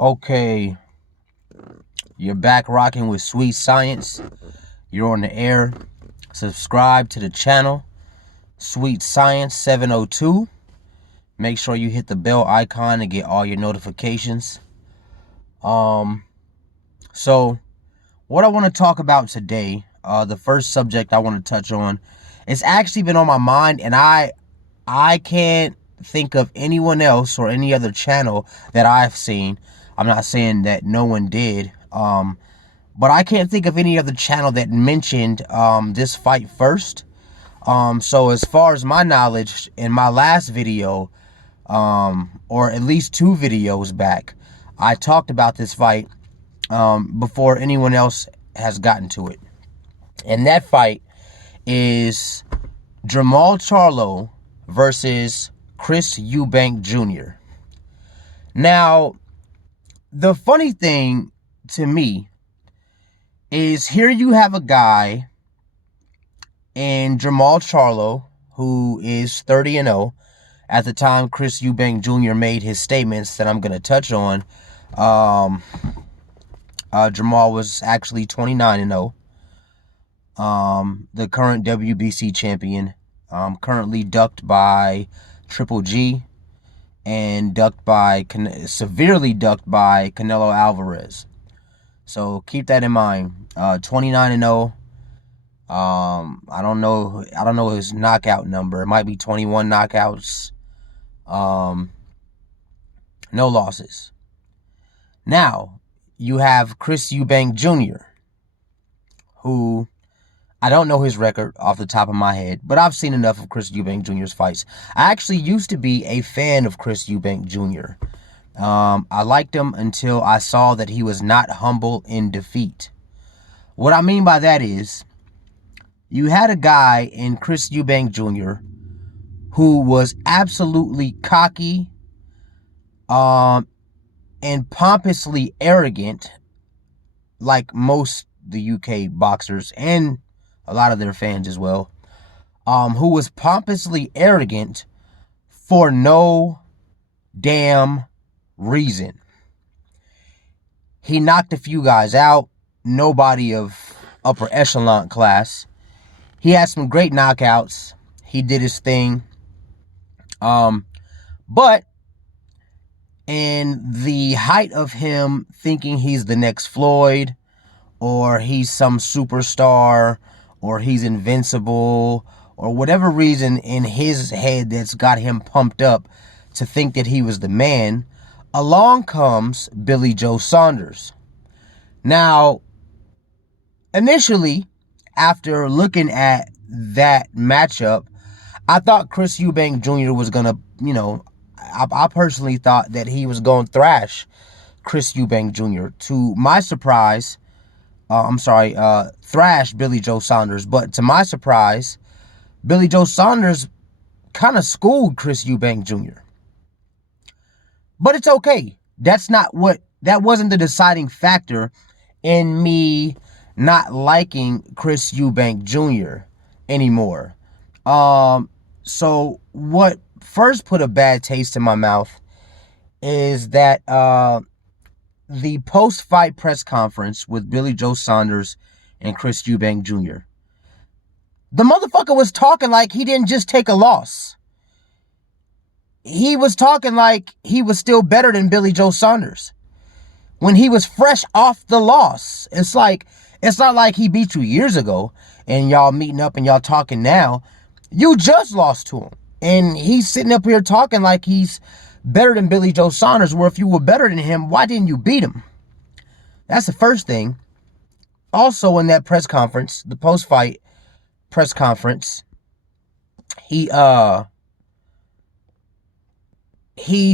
Okay, you're back rocking with Sweet Science. You're on the air. Subscribe to the channel, Sweet Science 702. Make sure you hit the bell icon to get all your notifications. So what I want to talk about today, the first subject I want to touch on, it's actually been on my mind, and I can't think of anyone else or any other channel that I've seen. I'm not saying that no one did, but I can't think of any other channel that mentioned this fight first. So as far as my knowledge, in my last video, or at least 2 videos back, I talked about this fight before anyone else has gotten to it. And that fight is Jermall Charlo versus Chris Eubank Jr. Now, the funny thing to me is here you have a guy in Jermall Charlo who is 30-0. At the time Chris Eubank Jr. made his statements that I'm going to touch on, Jermall was actually 29-0. The current WBC champion, currently ducked by Triple G and severely ducked by Canelo Alvarez. So keep that in mind. 29-0. I don't know his knockout number. It might be 21 knockouts. No losses. Now, you have Chris Eubank Jr., who I don't know his record off the top of my head, but I've seen enough of Chris Eubank Jr.'s fights. I actually used to be a fan of Chris Eubank Jr. I liked him until I saw that he was not humble in defeat. What I mean by that is, you had a guy in Chris Eubank Jr. who was absolutely cocky, and pompously arrogant, like most the UK boxers and a lot of their fans as well, who was pompously arrogant for no damn reason. He knocked a few guys out, nobody of upper echelon class. He had some great knockouts. He did his thing. But in the height of him thinking he's the next Floyd, or he's some superstar, or he's invincible, or whatever reason in his head that's got him pumped up to think that he was the man, along comes Billy Joe Saunders. Now, initially, after looking at that matchup, I thought Chris Eubank Jr. was going to, I personally thought that he was going to thrash Chris Eubank Jr. To my surprise, thrash Billy Joe Saunders. But to my surprise, Billy Joe Saunders kind of schooled Chris Eubank Jr. But it's okay. That wasn't the deciding factor in me not liking Chris Eubank Jr. anymore. So what first put a bad taste in my mouth is that the post-fight press conference with Billy Joe Saunders and Chris Eubank Jr. The motherfucker was talking like he didn't just take a loss. He was talking like he was still better than Billy Joe Saunders when he was fresh off the loss. It's not like he beat you years ago and y'all meeting up and y'all talking now. You just lost to him. And he's sitting up here talking like he's better than Billy Joe Saunders, where if you were better than him, why didn't you beat him? That's the first thing. Also in that press conference, the post-fight press conference, he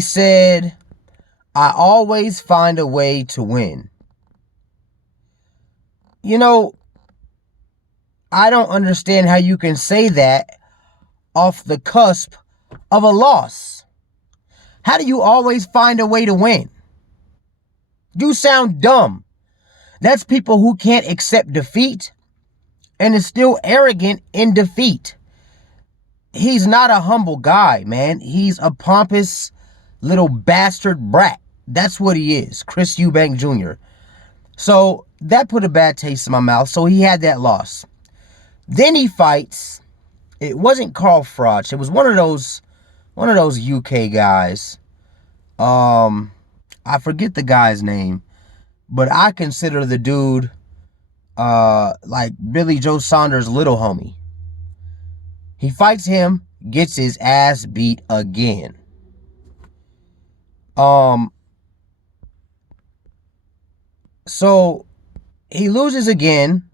said, "I always find a way to win." I don't understand how you can say that off the cusp of a loss. How do you always find a way to win? You sound dumb. That's people who can't accept defeat and is still arrogant in defeat. He's not a humble guy, man. He's a pompous little bastard brat. That's what he is, Chris Eubank Jr. So that put a bad taste in my mouth. So he had that loss. Then he fights. It wasn't Carl Froch. It was one of those UK guys. I forget the guy's name, but I consider the dude like Billy Joe Saunders' little homie. He fights him, gets his ass beat again. So he loses again,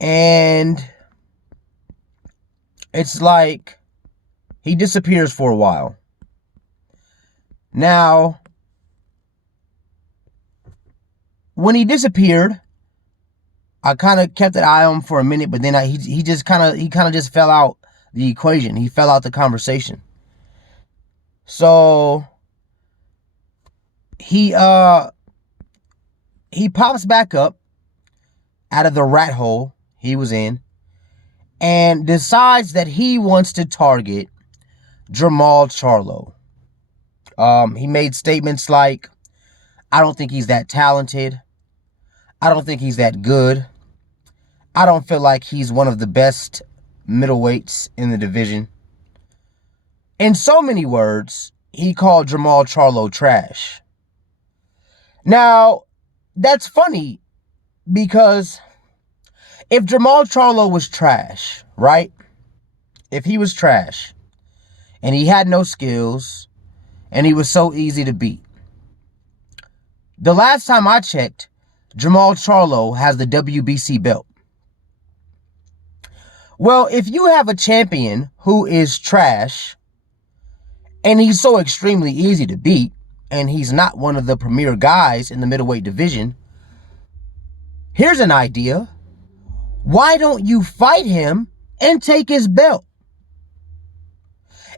and it's like he disappears for a while. Now, when he disappeared, I kind of kept an eye on him for a minute, but then he kind of just fell out the equation. He fell out the conversation. So he pops back up out of the rat hole he was in and decides that he wants to target Jermall Charlo. He made statements like, I don't think he's that talented. I don't think he's that good. I don't feel like he's one of the best middleweights in the division. In so many words, he called Jermall Charlo trash. Now, that's funny because if Jermall Charlo was trash, right? If he was trash and he had no skills and he was so easy to beat. The last time I checked, Jermall Charlo has the WBC belt. Well, if you have a champion who is trash and he's so extremely easy to beat and he's not one of the premier guys in the middleweight division, here's an idea. Why don't you fight him and take his belt?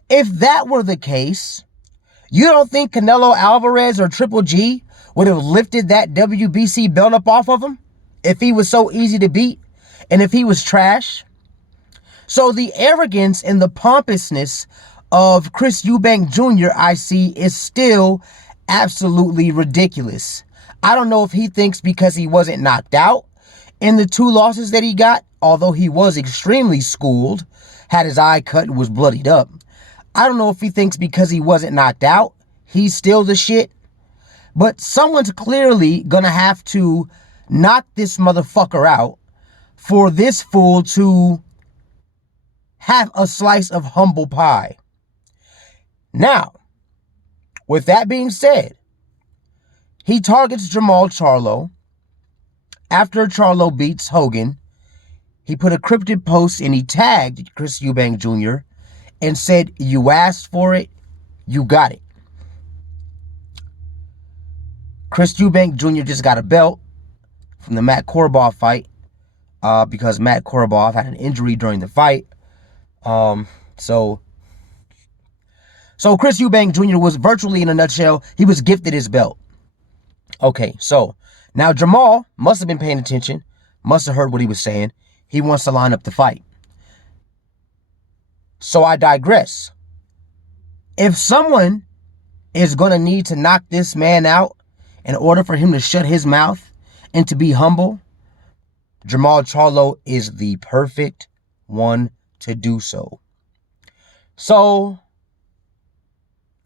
If that were the case, you don't think Canelo Alvarez or Triple G would have lifted that WBC belt up off of him if he was so easy to beat and if he was trash? So the arrogance and the pompousness of Chris Eubank Jr., I see, is still absolutely ridiculous. I don't know if he thinks because he wasn't knocked out in the 2 losses that he got, although he was extremely schooled, had his eye cut and was bloodied up. I don't know if he thinks because he wasn't knocked out, he's still the shit. But someone's clearly gonna have to knock this motherfucker out for this fool to have a slice of humble pie. Now, with that being said, he targets Jermall Charlo. After Charlo beats Hogan, he put a cryptic post and he tagged Chris Eubank Jr. and said, "You asked for it, you got it." Chris Eubank Jr. just got a belt from the Matt Korobov fight because Matt Korobov had an injury during the fight. So Chris Eubank Jr. was virtually, in a nutshell, he was gifted his belt. Okay, so now Jermall must have been paying attention, must have heard what he was saying. He wants to line up the fight. So I digress. If someone is going to need to knock this man out in order for him to shut his mouth and to be humble, Jermall Charlo is the perfect one to do so. So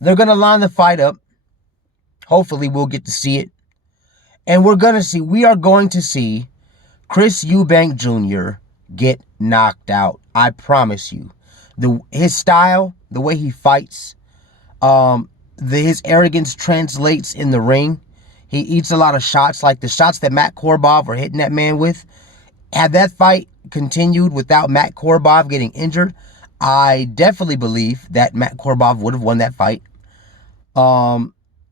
they're going to line the fight up. Hopefully we'll get to see it. And we are going to see Chris Eubank Jr. get knocked out. I promise you. His style, the way he fights, his arrogance translates in the ring. He eats a lot of shots, like the shots that Matt Korobov were hitting that man with. Had that fight continued without Matt Korobov getting injured, I definitely believe that Matt Korobov would have won that fight.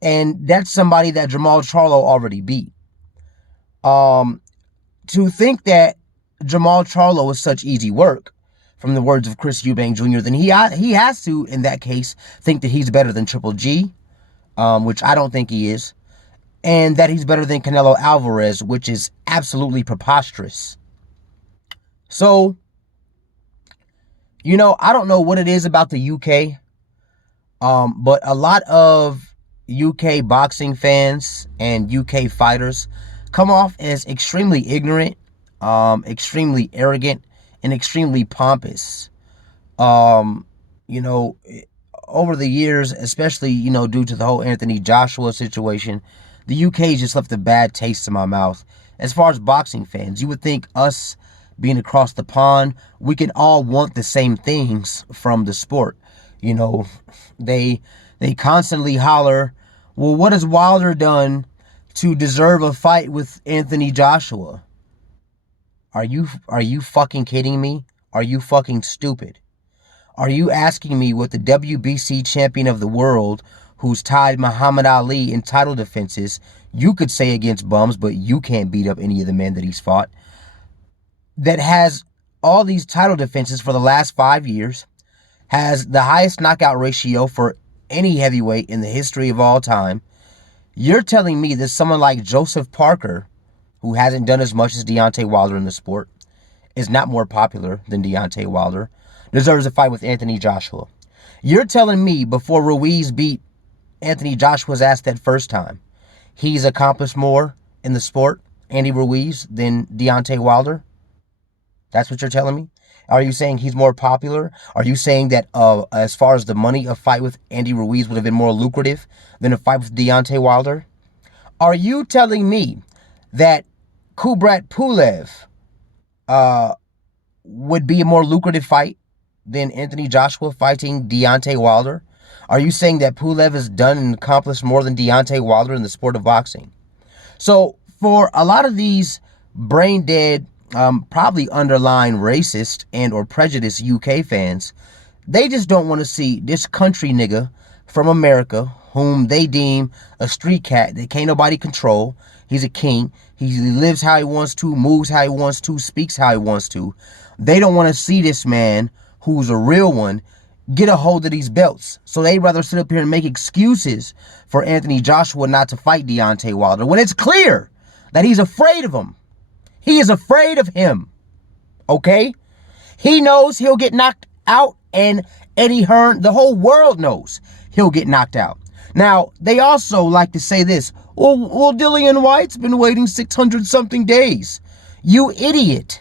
And that's somebody that Jermall Charlo already beat. To think that Jermall Charlo is such easy work, from the words of Chris Eubank Jr., then he has to, in that case, think that he's better than Triple G, which I don't think he is, and that he's better than Canelo Alvarez, which is absolutely preposterous. So, I don't know what it is about the UK, but a lot of UK boxing fans and UK fighters come off as extremely ignorant, extremely arrogant, and extremely pompous. Um, you know, over the years, especially, due to the whole Anthony Joshua situation, the UK just left a bad taste in my mouth. As far as boxing fans, you would think us being across the pond, we can all want the same things from the sport. You know, they constantly holler, well, what has Wilder done to deserve a fight with Anthony Joshua? Are you fucking kidding me? Are you fucking stupid? Are you asking me what the WBC champion of the world, who's tied Muhammad Ali in title defenses, you could say against bums, but you can't beat up any of the men that he's fought, that has all these title defenses for the last 5 years, has the highest knockout ratio for any heavyweight in the history of all time? You're telling me that someone like Joseph Parker, who hasn't done as much as Deontay Wilder in the sport, is not more popular than Deontay Wilder, deserves a fight with Anthony Joshua? You're telling me before Ruiz beat Anthony Joshua's ass that first time, he's accomplished more in the sport, Andy Ruiz, than Deontay Wilder? That's what you're telling me? Are you saying he's more popular? Are you saying that as far as the money, a fight with Andy Ruiz would have been more lucrative than a fight with Deontay Wilder? Are you telling me that Kubrat Pulev would be a more lucrative fight than Anthony Joshua fighting Deontay Wilder? Are you saying that Pulev has done and accomplished more than Deontay Wilder in the sport of boxing? So for a lot of these brain dead, probably underlying racist and or prejudiced UK fans, they just don't want to see this country nigga from America, whom they deem a street cat that can't nobody control. He's a king. He lives how he wants to, moves how he wants to, speaks how he wants to. They don't want to see this man, who's a real one, get a hold of these belts. So they'd rather sit up here and make excuses for Anthony Joshua not to fight Deontay Wilder, when it's clear that he's afraid of him. He is afraid of him. Okay? He knows he'll get knocked out, and Eddie Hearn, the whole world knows he'll get knocked out. Now, they also like to say this, well, Dillian White's been waiting 600-something days. You idiot.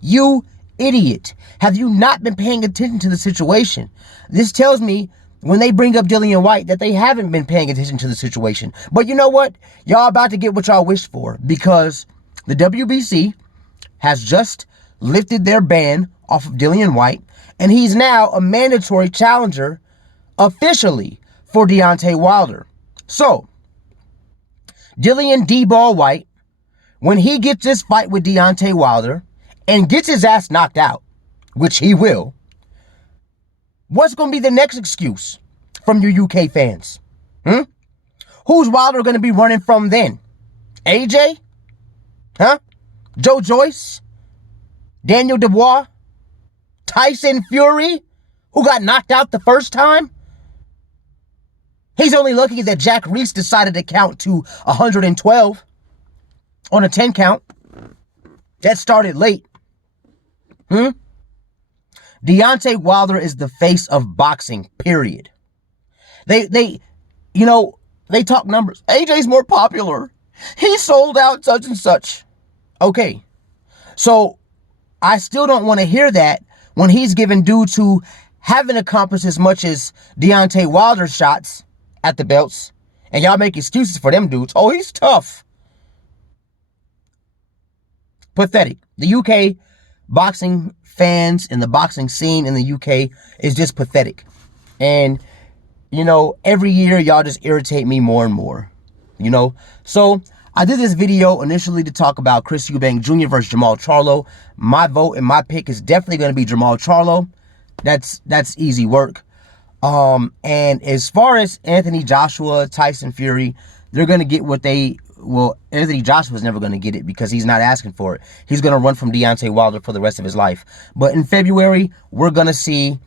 You idiot. Have you not been paying attention to the situation? This tells me, when they bring up Dillian White, that they haven't been paying attention to the situation. But you know what? Y'all about to get what y'all wished for, because the WBC has just lifted their ban off of Dillian White, and he's now a mandatory challenger officially for Deontay Wilder. So, Dillian D-Ball White, when he gets this fight with Deontay Wilder and gets his ass knocked out, which he will, what's going to be the next excuse from your UK fans? Who's Wilder going to be running from then? AJ? Huh? Joe Joyce? Daniel Dubois? Tyson Fury, who got knocked out the first time? He's only lucky that Jack Reese decided to count to 112 on a 10 count. That started late. Deontay Wilder is the face of boxing, period. They talk numbers. AJ's more popular. He sold out such and such. Okay. So I still don't want to hear that when he's given due to having accomplished as much as Deontay Wilder's shots at the belts. And y'all make excuses for them dudes. Oh, he's tough. Pathetic. The UK boxing fans and the boxing scene in the UK is just pathetic. And, every year y'all just irritate me more and more. So I did this video initially to talk about Chris Eubank Jr. versus Jermall Charlo. My vote and my pick is definitely going to be Jermall Charlo. That's easy work. And as far as Anthony Joshua, Tyson Fury, they're going to get what Anthony Joshua's never going to get it because he's not asking for it. He's going to run from Deontay Wilder for the rest of his life. But in February, we're going to see,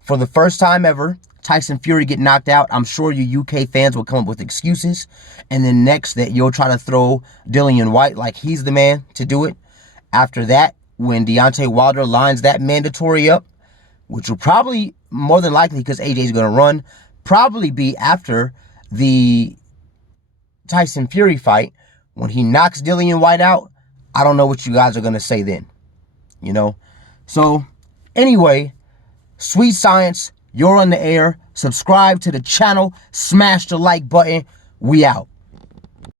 for the first time ever, Tyson Fury get knocked out. I'm sure you UK fans will come up with excuses. And then next, that you'll try to throw Dillian White like he's the man to do it. After that, when Deontay Wilder lines that mandatory up, which will probably, more than likely, because AJ's going to run, probably be after the Tyson Fury fight, when he knocks Dillian White out, I don't know what you guys are going to say then, you know? So, anyway, Sweet Science, you're on the air. Subscribe to the channel. Smash the like button. We out.